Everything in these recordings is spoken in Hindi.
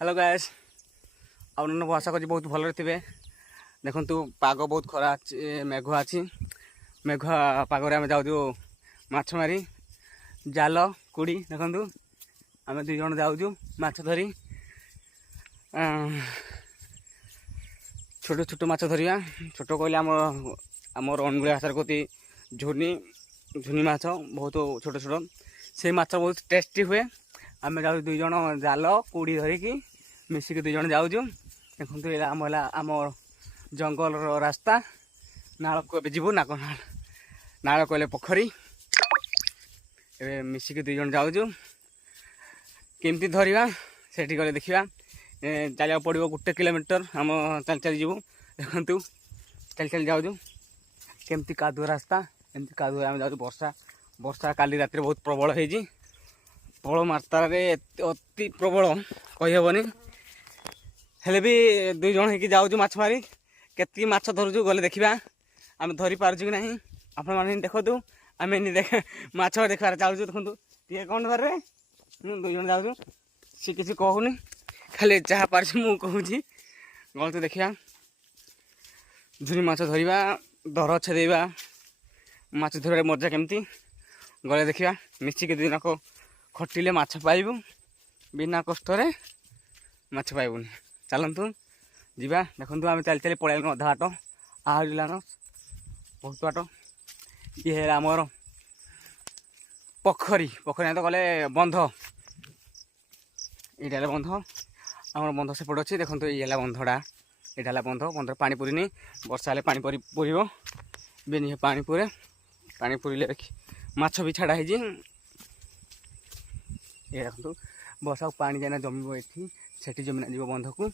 हेलो गाइस आपन आशा कर बहुत भल थे देखु पाग बहुत खरा मेघुआ अच्छी मेघुआ पागरे आम जाऊँ माछ मारी जाल कुड़ी देखु आम दुई जन जाऊँ माछ धरी छोट छोट माछ धरिया छोट कहले आमर अनुगुला भाषा कहती झुनी झुनी माछ बहुत छोट छोट से माछ बहुत टेस्टी हुए आम जाऊँ दुई जन जाल कुड़ी धरिकी मिसिक दुई जन जाऊँ देखु आम जंगल रास्ता नाल को जीवु नाक नाल कहले पोखरी ए मिसिक दुई जन जाऊँ केमती धरवा से गले देखा चलिया पड़ो 1 किलोमीटर आम चल चल जीवु देखु चल चल जाऊँ केमती कादुआ रास्ता एमती कादुआ आम जाऊँ वर्षा वर्षा काली रात बहुत प्रबल होती प्रबल मात्रा अति प्रबल कहीहबनी हेले भी दुई जन होगी जाऊँ माछ मारी केतकी माछ धरुचु गले देखा आम धरी पार्छु कि नहीं आपण मैंने देखु आम देख माछ देखार चाहूँ देखु टे कौन धरे दुई जन जाऊँ सी किसी कहूनी खाली जहाँ पार्छ मु कहूँ गल तो देखा झुरी माछ धरवा दर छेदेवा माछ धरवा मजा केमती गले देखा मिसिक दिन खटिले माछ पाइबु बिना कष्ट माछ पाइबुनी चलतु जीवा देखु आम चली चली पड़े अधा बाट आलान बहुत बाट ये है आमर पोखरी पोखरी तो गले बंध ये बंध आम बंध सेपट अच्छी देखो ये बंधटा यहाँ बंध बंध पानी पूरीनी वर्षा हेल्ले पानी पूरी बेनी पानी पूरे पानी पूरी माछ भी छाड़ा ये देखो वर्षा पानी जाना जमीब ये जमीन जीव बंध को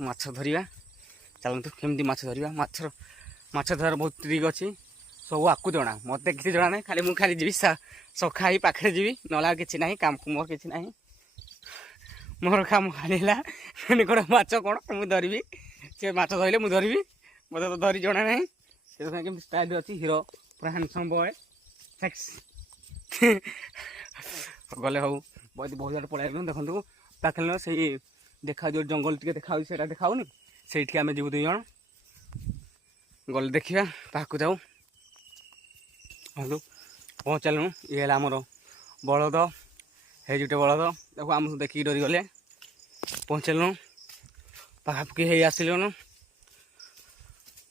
माछ धरवा चलतु केमती माछ धरवा माछ धर बहुत ट्रिक अच्छी सब आपको जना मत किसी जना ना खाली मुझे खाली जी सखा ही पाखे जी ना कि ना काम मोर कि ना मोर काम खाली है कौन माछ कौन मुझे धरबी से माछ धरले मुझे धरबी मत तो धरी जना ना से स्टाइल अच्छी हिरो पूरा हैंडसम बॉय सेक्स गले हूँ बहुत बहुत पड़े देखो पाखे से देखा जो जंगल टे देखा देखाऊनी से आम जीव दुई जन गले देखा पाक जाऊ पहुँचलु ये आमर बलद है जुटे बलद देखो आम देखिए डरी गले पहुँचलु पाखापाखि हो आसलुन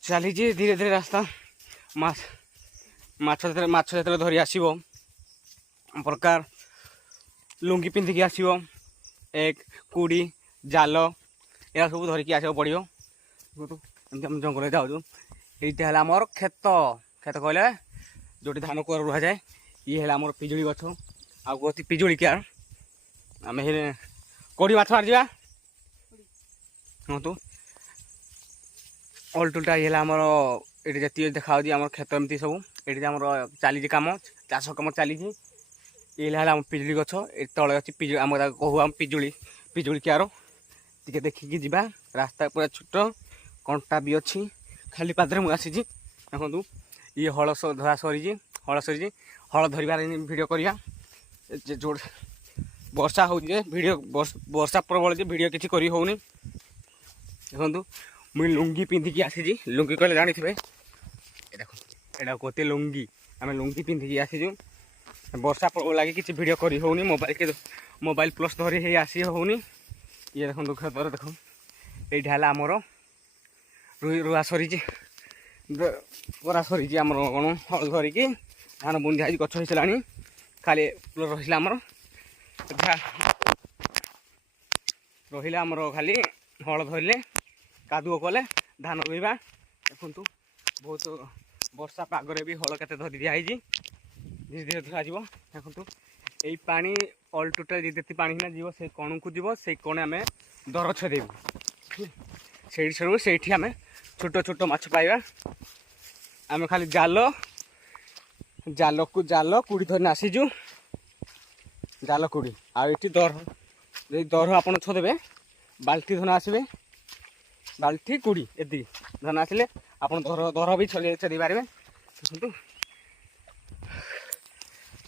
चली धीरे धीरे रास्ता माछ जो धरी आसो प्रकार लुंगी पिंधिकी आसो एक कुड़ी जाल या सब धरिकी आसो पड़ो एम जंगल जाऊँ ये आमर खेत खेत कहले जो धान कुआर रुआ जाए ये है आमर पिजुड़ी गछ आती पिजुड़ी क्या आम कौड़ी माछ मार जा तो अल्टुलटा ये आमर ये जी देखा आम खेत एमती सब ये आम चली कम चाष कम चली ये आम पिजुड़ी गछ तले अच्छी आम कहू आम पिजुड़ी पिजुड़ी क्यार टे देखिकी जा रास्ता पूरा छोट कंटा भी अच्छी खाली पादरे मुझे देखु ये हल धरा सरी हल सरी हल धरबार भिड करा जो वर्षा हो भिड वर्षा प्रबल भिड किसी कर होनी देखु मुझे लुंगी पिंधिकी आसी लुंगी कहले जानी थे देखो यहाँ कहते लुंगी आम लुंगी पिंधिकी आसीजु वर्षा प्रबल लगे किसी भिड कर होनी मोबाइल प्लस धरी आसी होनी ये देखो दुख दर देखो ये आमर रुआ सरी परा सरी आम कौन हल धरिकी धान बुंदी है गछ हो सारा खाली रही आमर रहा आमर खाली हल धरले कादुओ कले धान रोवा देखु बहुत वर्षा पागरे भी हल के धरी दिखाई धीरे धीरे धरा देखु यही पानी अल टोटाल जी पानी जीव से कण को जीव से कण आम दर छेदेबू से आम छोट छोट माछ पाइबा आम खाली जाल जाल को जाल कुड़ी धरने आसीजु जाल कुड़ी आठी दर दर आप छदेवे बाल्टी धन आसबे बाल्टी कुड़ी एति धन आसिले आप दर भी छेद पारे देखो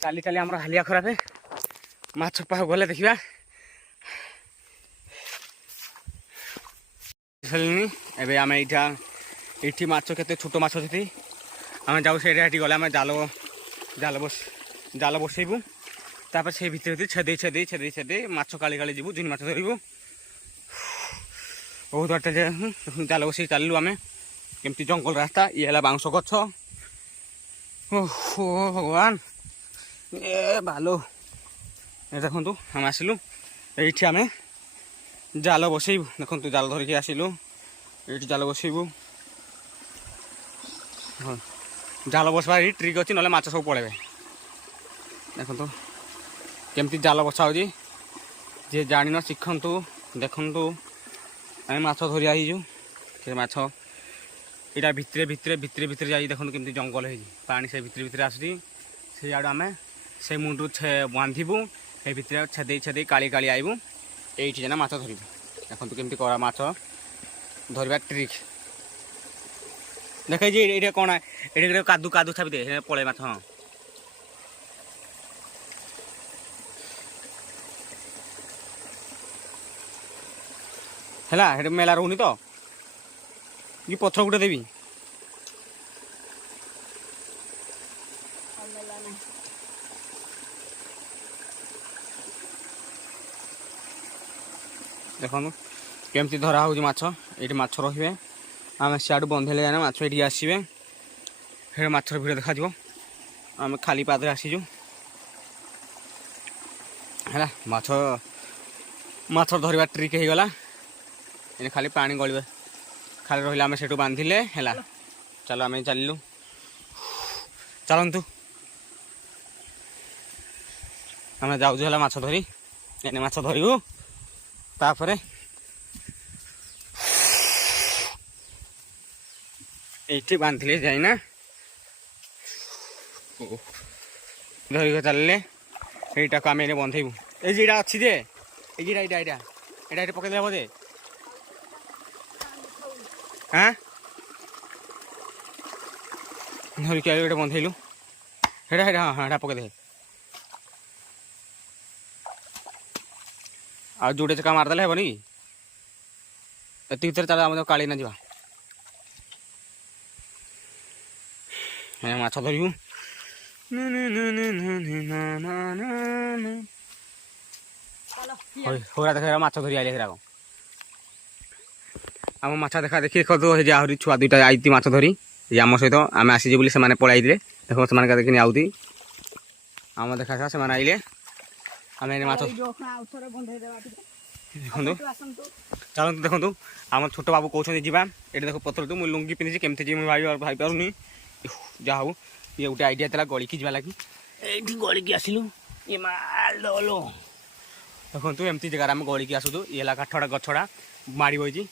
ଚାଲି ଚାଲି ଆମର ହାଲିଆ ଖରାପ ମାଛ ପାଖକୁ ଗଲେ ଦେଖିବା। ଏବେ ଆମେ ଏଇଠି ମାଛ କେତେ ଛୋଟ ମାଛ ସେଠି ଆମେ ଯାଉ ସେଇଟା ଏଠି ଗଲେ ଆମେ ଜାଲ ବସେଇବୁ ତାପରେ ସେଇ ଭିତରେ ଛେଦେଇ ମାଛ କାଳି କାଳି ଯିବୁ ଝୁନି ମାଛ ଧରିବୁ। ବହୁତ ବାଟ ଜାଲ ବସେଇ ଚାଲିଲୁ ଆମେ କେମିତି ଜଙ୍ଗଲ ରାସ୍ତା ଇଏ ହେଲା ବାଉଁଶ ଗଛ। ଓହୋ ଭଗବାନ ଏ ଭାଲୁ ଏ ଦେଖନ୍ତୁ ଆମେ ଆସିଲୁ ଏଇଠି ଆମେ ଜାଲ ବସେଇବୁ। ଦେଖନ୍ତୁ ଜାଲ ଧରିକି ଆସିଲୁ ଏଇଠି ଜାଲ ବସେଇବୁ। ହଁ ଜାଲ ବସିବା ଏଇଠି ଟ୍ରିକ୍ ଅଛି ନହେଲେ ମାଛ ସବୁ ପଳେଇବେ। ଦେଖନ୍ତୁ କେମିତି ଜାଲ ବସା ହେଉଛି ଯିଏ ଜାଣିନ ଶିଖନ୍ତୁ। ଦେଖନ୍ତୁ ଆମେ ମାଛ ଧରି ଆସିଛୁ ସେ ମାଛ ଏଇଟା ଭିତରେ ଯାଇ ଦେଖନ୍ତୁ କେମିତି ଜଙ୍ଗଲ ହେଇଛି ପାଣି ସେ ଭିତରେ ଆସୁଛି ସେଇଆଡ଼ୁ ଆମେ ସେ ମୁଣ୍ଡରୁ ବାନ୍ଧିବୁ ସେ ଭିତରେ ଛେଦେଇ କାଳି ଆଇବୁ ଏଇଠି ଜାନା ମାଛ ଧରିବୁ। ଦେଖନ୍ତୁ କେମିତି କରା ମାଛ ଧରିବା ଟ୍ରିକ୍ ଦେଖେଇଛି ଏଇଟା କ'ଣ ଏଇଟା କାଦୁ ଛାପି ଦେ ପଳେଇ ମାଛ। ହଁ ହେଲା ସେଟା ମେଲା ରହୁନି ତ କି ପଥର ଗୋଟେ ଦେବି। ଦେଖନ୍ତୁ କେମିତି ଧରା ହେଉଛି ମାଛ ଏଇଠି ମାଛ ରହିବେ ଆମେ ସିଆଡ଼ୁ ବନ୍ଧେଇଲେ ଯାଇ ମାଛ ଏଇଠିକି ଆସିବେ ସେ ମାଛର ଭିଡ଼ ଦେଖାଯିବ। ଆମେ ଖାଲି ପାଦରେ ଆସିଛୁ ହେଲା ମାଛ ଧରିବା ଟ୍ରିକ୍ ହେଇଗଲା। ଏଇନେ ଖାଲି ପାଣି ଗଳିବେ ଖାଲି ରହିଲେ ଆମେ ସେଠୁ ବାନ୍ଧିଲେ ହେଲା। ଚାଲ ଆମେ ଚାଲିଲୁ ଚାଲନ୍ତୁ ଆମେ ଯାଉଛୁ ହେଲା ମାଛ ଧରି ଏଇନେ ମାଛ ଧରିବୁ ତାପରେ ଏଇଠି ବାନ୍ଧିଲେ ଯାଇନା ଧରିକି ଚାଲିଲେ ଏଇଟାକୁ ଆମେ ଏଇନେ ବନ୍ଧେଇବୁ। ଏଇ ଯେଟା ଅଛି ଯେ ଏଇ ଯେଟା ଏଇଟା ଏଇଟା ପକେଇଦେବ ଯେ ହଁ ଧରିକି ଆଇ ଗୋଟେ ବନ୍ଧେଇଲୁ ସେଇଟା ହଁ ଏଇଟା ପକେଇଦେ ଆଉ ଯୋଡ଼େ ଚକା ମାରିଦେଲେ ହେବନି କି ଏତିକି ଭିତରେ ଚାଲ ଆମେ କାଳି ନା ଯିବା ମାଛ ଧରିବୁ। ହଉରା ଦେଖ ମାଛ ଧରି ଆଇଲେ ସେରାକ ଆମ ମାଛ ଦେଖି ଆହୁରି ଛୁଆ ଦୁଇଟା ଆଇତି ମାଛ ଧରି ଆମ ସହିତ ଆମେ ଆସିଛୁ ବୋଲି ସେମାନେ ପଳାଇ ଯାଇଥିଲେ। ଦେଖ ସେମାନେ ଦେଖିନି ଆଉତି ଆମ ଦେଖା ସେମାନେ ଆଇଲେ ଆମେ ମାଛ ଦେଖନ୍ତୁ ଚାଲନ୍ତୁ। ଦେଖନ୍ତୁ ଆମ ଛୋଟ ବାବୁ କହୁଛନ୍ତି ଯିବା ଏଠି ଦେଖ ପତ୍ର ମୁଁ ଲୁଙ୍ଗି ପିନ୍ଧିଛି କେମିତି ଯିବି ମୁଁ ଭାବି ପାରୁନି। ଯାହା ହଉ ଇଏ ଗୋଟେ ଆଇଡ଼ିଆ ଥିଲା ଗଳିକି ଯିବା ଲାଗି ଏଇଠି ଗଳିକି ଆସିଲୁ ଇଏ ମାଲୋ ଦେଖନ୍ତୁ ଏମିତି ଜାଗାରେ ଆମେ ଗଳିକି ଆସୁଛୁ। ଇଏ ହେଲା କାଠଟା ଗଛଟା ମାଡ଼ି ବଇଛି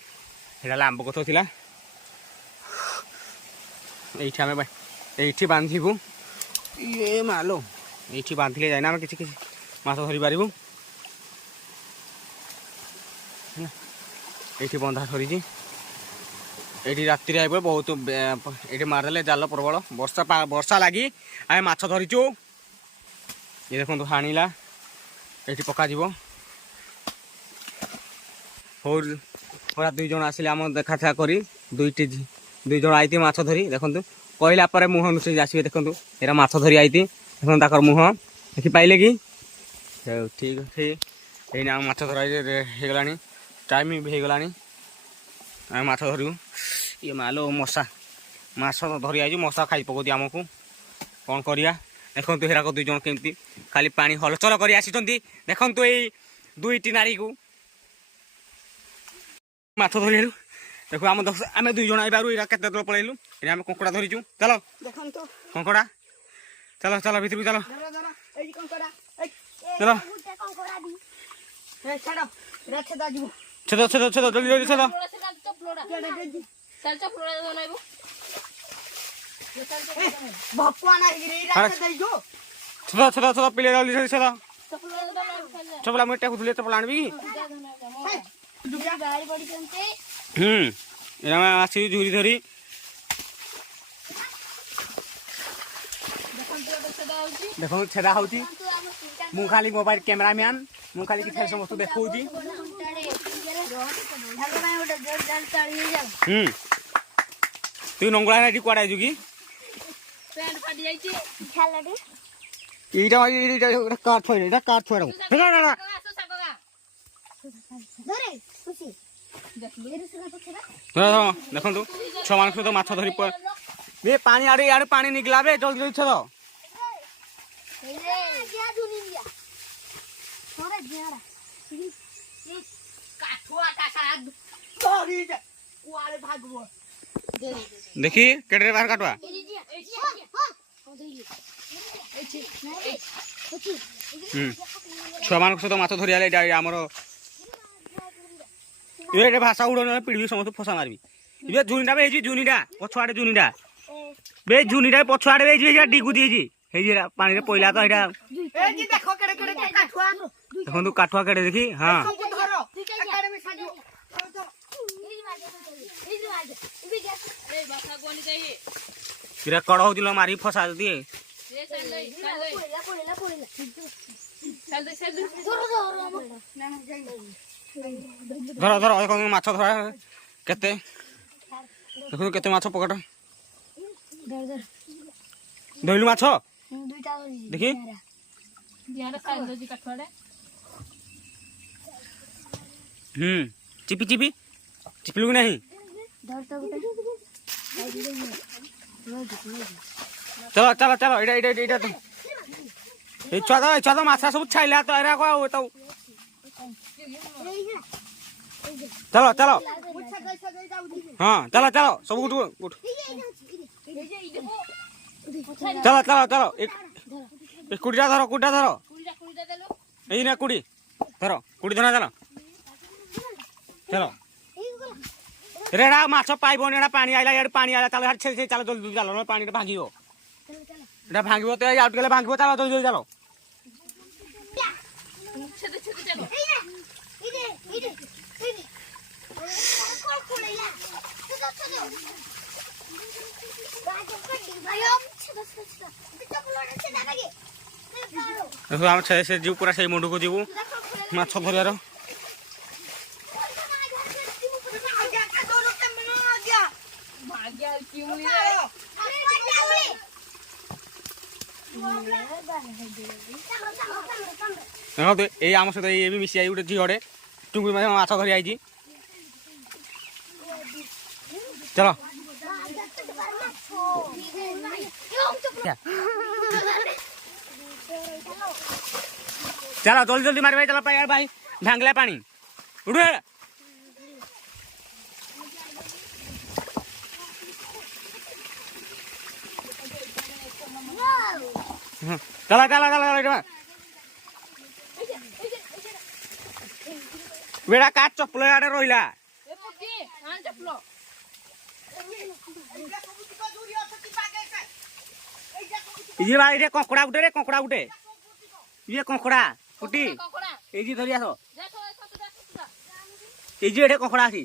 ସେଇଟା ହେଲା ଆମ୍ବ ଗଛ ଥିଲା ଏଇଠି ଆମେ ଏଇଠି ବାନ୍ଧିବୁ। ଇଏ ମାଲୋ ଏଇଠି ବାନ୍ଧିଲେ ଯାଇନା ଆମେ କିଛି ମାଛ ଧରିପାରିବୁ। ଏଇଠି ବନ୍ଧା ସରିଛି ଏଇଠି ରାତିରେ ଆଇବ ବହୁତ ଏଇଠି ମାରିଦେଲେ ଜାଲ ପ୍ରବଳ ବର୍ଷା ଲାଗି ଆମେ ମାଛ ଧରିଛୁ। ଇଏ ଦେଖନ୍ତୁ ହାଣିଲା ଏଇଠି ପକାଯିବ। ହଉ ଦୁଇ ଜଣ ଆସିଲେ ଆମ ଦେଖା କରି ଦୁଇ ଜଣ ଆଇତି ମାଛ ଧରି ଦେଖନ୍ତୁ କହିଲା ପରେ ମୁହଁ ନୁଚେଇ ଆସିବେ। ଦେଖନ୍ତୁ ଏରା ମାଛ ଧରି ଆଇତି ଦେଖନ୍ତୁ ତାଙ୍କର ମୁହଁ ଦେଖିପାଇଲେ କି ଠିକ୍ ଅଛି। ଏଇନା ଆମ ମାଛ ଧରା ହେଇଗଲାଣି ଟାଇମ୍ ବି ହେଇଗଲାଣି ଆମେ ମାଛ ଧରିବୁ। ଇଏ ମାଲୋ ମାଛ ଧରି ଆଇଛୁ ମଶା ଖାଇ ପକଉଛି ଆମକୁ କ'ଣ କରିବା। ଦେଖନ୍ତୁ ହେରାକ ଦୁଇ ଜଣ କେମିତି ଖାଲି ପାଣି ହଲଚଲ କରି ଆସିଛନ୍ତି। ଦେଖନ୍ତୁ ଏଇ ଦୁଇଟି ନାରୀକୁ ମାଛ ଧରିଲୁ ଦେଖୁ ଆମେ ଦୁଇ ଜଣ ଆଇବାରୁ ଏଇଟା କେତେ ଦୂର ପଳେଇଲୁ। ଏଇଟା ଆମେ କଙ୍କଡ଼ା ଧରିଛୁ ଚାଲ କଙ୍କଡ଼ା ଚାଲ ଚାଲ ଭିତରକୁ ଚାଲ ଚାଲ ଛେଦ ଜଲ୍ଦି ଛେଦ ଛେଦ ପିଲେ ଜଲ୍ଦି ଛେଦ ଚପଲା ମୁଁ ଏଟାକୁ ଧୁଲେ ଚପଲା ଆଣିବି କି ଆମେ ଆସିଛୁ ଝୁରି ଧରି देखो छेदा होती मु खाली मोबाइल कैमरामैन मु खाली कि समस्त देखौची तू नंगला नाटी कोडा जुगी पैंट फट जाई छी खालाडी इटा काट छोड़ इटा काट छोड़ धरे खुशी देखो छ मानस तो माछ धरी बे पानी आड़े यार पानी निकला बे जल्दी जल्दी छो ए क्या दुनिया थोड़ा जियाड़ा काठुआ का साग तोरी कुआले भागबो देखी केडरे बाहर काटवा छुआ मान सहित माछ धरी आले आमर ये भाषा उड़न पीढ़ी समस्त फसा मारबी ये जुनीटा बे जुनीटा पछुआडे जुनीटा बे जुनीटा पछुआडे बे डिगु दीजी हे पानी रे पइला तो एटा ए जी देखो केडे केडे काठुआ देखो काठुआ केडे देखी हां एकेडमी साजो ए भाषा कोनी चाहिए किरा कड़ होतिलो मारी फसा दिए ए चल ले चल दे धरो धर धर देखो माछ धरा केते देखो केते माछ पकड़ धइलु माछ दुईटा देखी यार साइड दो जी काठवाड़े चिपी चिपी चिपलू कि नहीं धर तो चलो चलो चलो इटा तो ए छुआ तो माछा सब छाइला तो एरा को तो चलो चलो हाँ चलो चलो सब उठ चलो चलो चलो एक कुड़ीटा धरो यही ना कुड़ी धरो कुड़ी धरा चलो चलो रेड़ा माछ पाइबन एड़ा पानी आइला यार पानी आइला चलो छे चलो जल्दी चलो पानी भांगिबो एटा भांगिबो तो आउट गेले भांगिबो चलो जल्दी चलो देखो आम छे से जीव पूरा से मुंडू को जीवु माछ धरियार देखो तो ये आम सहित ये भी मिसी आई गोटे झीटे टुंगुरी माछ धरी आई चलो चलो जल्दी जल्दी मार भाई चलो यार भाई भांगला पानी उड़े चला चला चला बेड़ा काट चप्पल आड़े रहिला ये भाई रे कंकड़ा उठे ये कंकड़ा कुटी ए जी धरी आसो ए जी एठे कंकड़ा आसी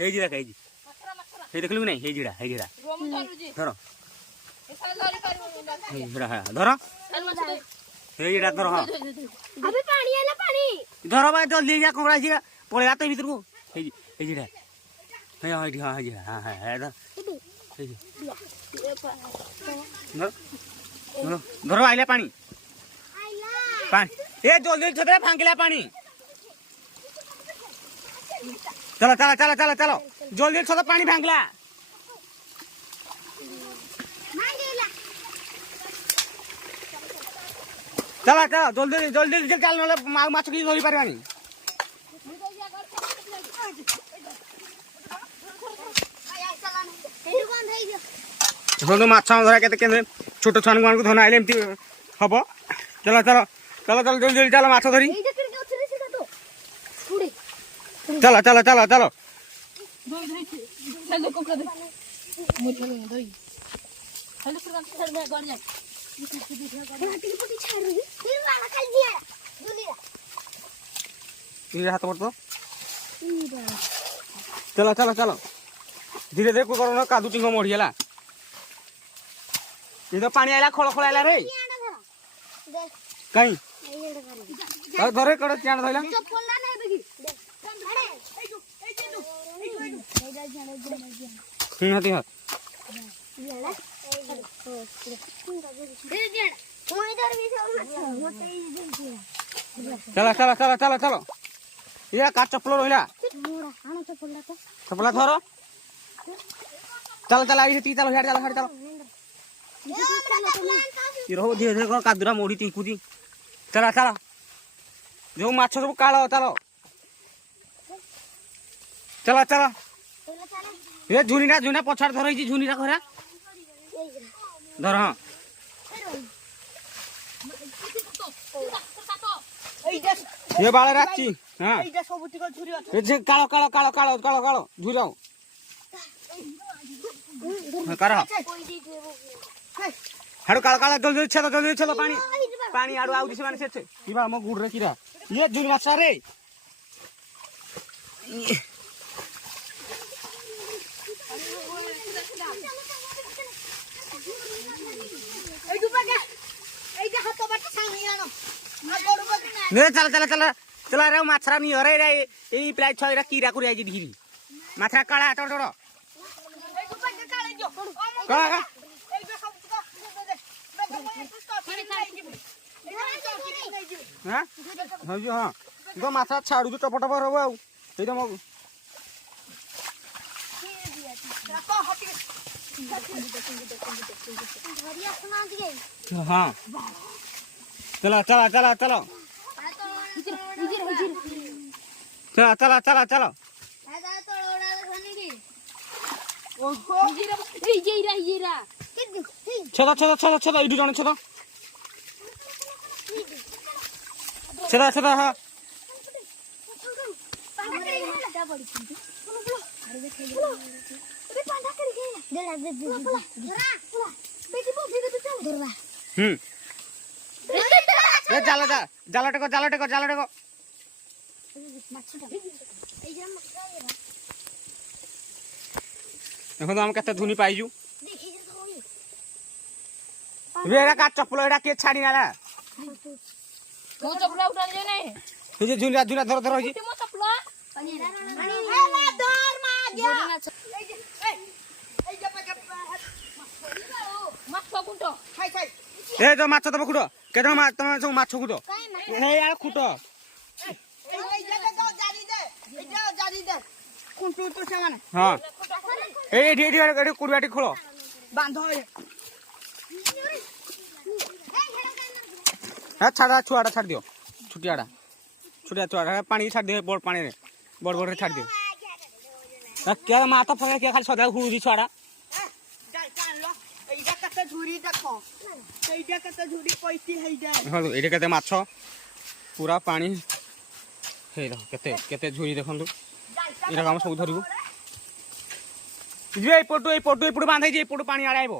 हे जी हे जी हे देखलु नहीं हे जीड़ा धरो हे जीड़ा धरो हे जीड़ा धरो हां अबे पानी आला पानी धरो भाई जल्दी जा कंकड़ा जी पळेला तो भीतर को हे जीड़ा हे हां हे जीड़ा हां हे धरो आइला पानी ए जल्दी छतरे भांगिला पानी चलो चलो चलो चलो चलो जल्दी छत पानी भांगला चलो चलो जल्दी जल्दी चल ना माछ की धरी पारबानी देखो माछ धरा के छोट छुआ को धन आइले एमती हम चलो चलो चलो चलो जल्दी जल्दी चलो माछ धरी चलो चलो चलो चलो हाथ पड़ तो चलो चलो चलो धीरे धीरे करो ना कादू टिंग मरिगला ये तो पानी आइला खड़ खड़ आइला रे कहीं धरे कड़े चाण धइला हती हाथ चला चला चला चला चलो ये का चप्पल रहिला चप्पल धरो चल चल आई ती चलो हेड चलो ये रहो धीरे धीरे कादुरा मोड़ी टिकुदी चला चला जो माछ सब कालो चलो चला चला ये झुनीटा झुना पछाड़ धर झुनीटा खरा धर हाँ ये बाळे राखची हाँ ये कालो कालो कालो कालो कालो कालो झुराओ कर हाडू कालो कालो जल्दी चलो पानी पानी आडू आउ दिस माने से इबा म गुड रे किरा ये झुनी माछ रे ने चला चला चला चला रे माछरा नि हरे रे ए प्लाई छयरा कीरा कुरी आइ ढिरी माछरा काळा टड टड काळा हां हजु हां गो माछरा छाडु टप टप रहबो आ ए त म हाँ चला चला चला चलो चला चला चला चलो चलो चलो चलो चलो इधर जाने चलो चलो चलो हाँ ये जाला जा जाला टेको जाला टेको जाला टेको देखो तो हम केते धुनी पाइजु वेरा का चप्पल एडा के छाडी नाला तो चप्पल उठा ले नहीं ये जे झुला झुला धर धर होई मो चप्पल हेला दर मा गया माछ कुटो खाइ खाइ ए जो माछ त खुटो केदो मा तम जो माछ खुटो ए यार खुटो हां ए ढी ढी ढी कुड़ियाटी खोलो बांधो हां छाड़ा छुआड़ा छाड़ दियो छुटियाड़ा छुटिया छुआड़ा पानी छाड़ दे बड़ पानी रे बड़ बड़ रे छाड़ दियो आ क्या माथा फगे क्या खाली सदा हुड़ी छुआड़ा जाय कान लो एइजा कते झुरी देखो एइजा कते झुरी पैती हेइ जाय हां एडे केते माछ पूरा पानी हे देखो केते केते झुरी देखंतु इरा काम सब धरिबो जे ए पटु बांधै जे पटु पानी आड़े आइबो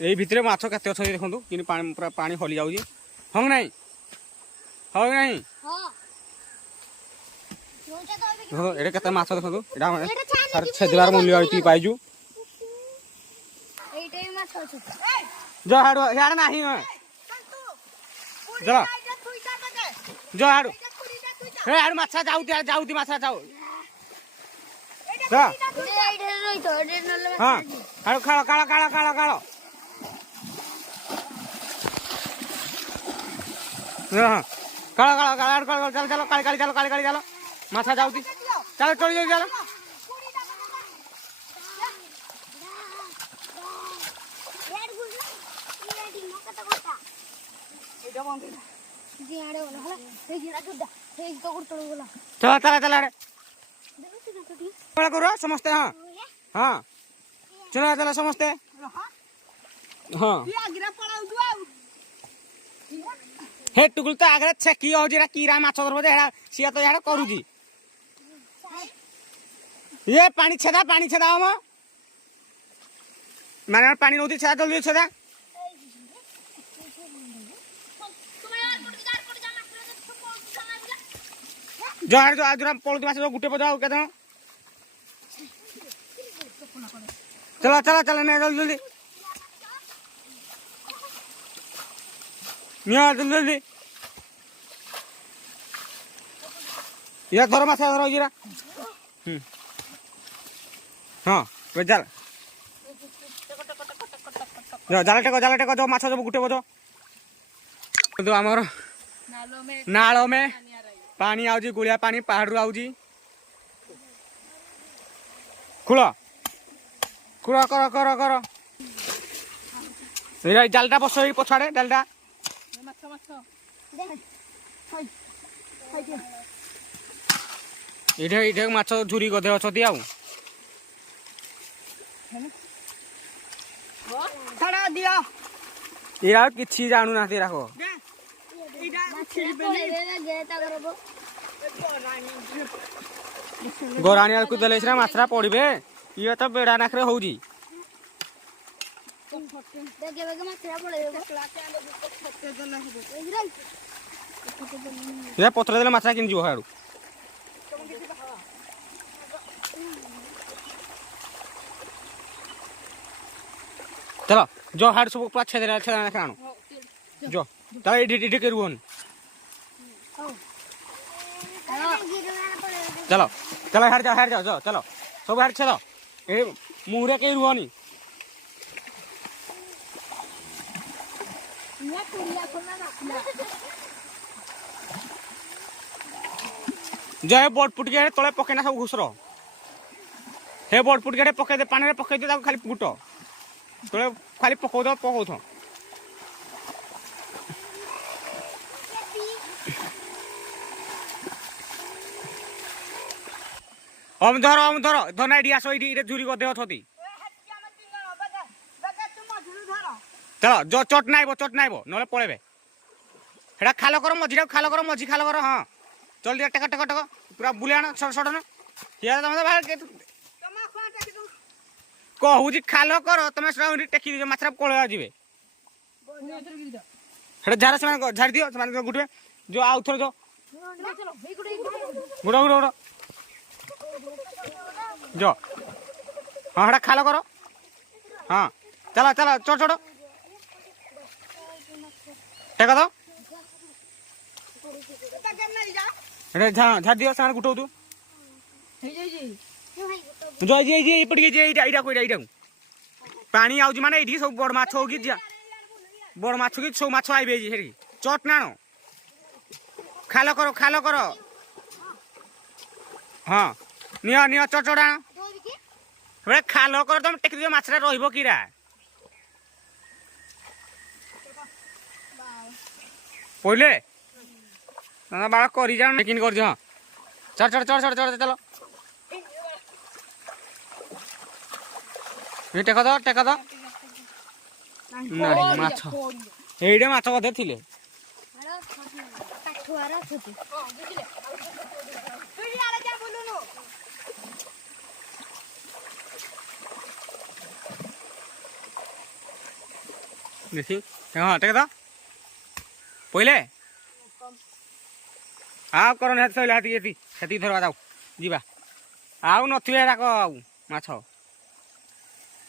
ए भितरे माछ केते छ देखंतु किनि पानी पूरा पानी हली जाउजी हंग नाही हां देखो एडे केते माछ देखंतु एडा सर छेदवार मूल्य आइती पाइजु एइटे माछ छ जो हाडो यार नाही जरा जो हाडो ए हाडो माछा जाउती माछा जाउ जा एइटे रोइ तो एइटे नले हां हाडो काळा काळा काळा काळा काळा हां काळा काळा काळा काळा चल चलो काळी काळी चलो काळी काळी चलो माछा जाउती चलो चली जाऊ चलो चला चला चला रे बड़ा करो समझते हाँ हाँ चला चला समझते हाँ हे टुकुल तो आगरे छेकी हो जेरा कीरा माछ धरबो जे हेडा सिया तो याडा करूजी ये पानी छेदा हम माने पानी नउती छेदा जल्दी छेदा जहार जो आजुरा पळती माछ गुटे पजाउ केदन चला चला चला नहीं जल्दी जल्दी निया जल्दी जल्दी ये धर माछ धर जीरा हाँ वे जाल जो जाल टेको जो माछ सब गुटे बजो तो आमर नाल में पानी आउजी गुलिया पानी पहाड़ आउजी खुल खुल कर कर कर जालटा बस पछाड़े जालटा ये माछ झुरी गधे अच्छी आउ छड़ा दिया ये किसी जानू ना राखो गोराणी को देले सिना माछरा पड़बे ये तो बेड़ा नाखरे होउजी ये पत्र देले माछरा किन जीव हाडू चलो जो हाड सब पूरा छेद खाणो जो ता इडी के रुहन चलो चलो हाड जाओ जो चलो सब हाड छेद ए मुहरे के रुहनी जो हे बोट पुट के तले पकेना सब घुसरो हे बोट पुट के पके दे पानी रे पके दे खाली गुट तले खाली पकौ थो ओम धर ना एडी आसो एडी झुरी गदे अथती चलो जो चट नाइबो नले पळेबे हेडा खालो करो मझी खालो करो हां जल्दी टक टक टक पूरा बुलियाना सडन हिया तमे बाहर के कहूजी खालो करो तमे सडा टेकी दियो माछरा कोळे आजिबे हेडा झारा से झाड़ दियो से गुटवे जो आउ थरो जो गुडा जो हाँ हेडा खालो करो हाँ चला चोट टेक दो झाड़ दियो से गुटो तू जो ये पड़ी ये पानी आउजी माने एठी सब बड़ माछ होगी बड़ माछ की सब माछ आइबे हेरी चोट नानो खालो करो हाँ नियो चोटड़ा हे खालो करो तुम टेक दियो माछरा रहिबो किरा पहिले ना बाळा करी जा लेकिन कर जा चढ़ चलो ये टेक दो नहीं माछ एडे माछ गदे थिले देखी हाँ टेक दो पहिले आउ करन हेत सइला हेती धरवा जाऊ जीवा आउ नथिले राख आउ माछ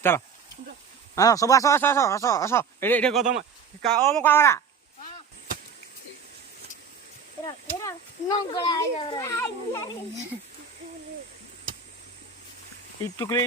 चलो हाँ सब आस एडे गदम का ओ मो कावरा इटुकले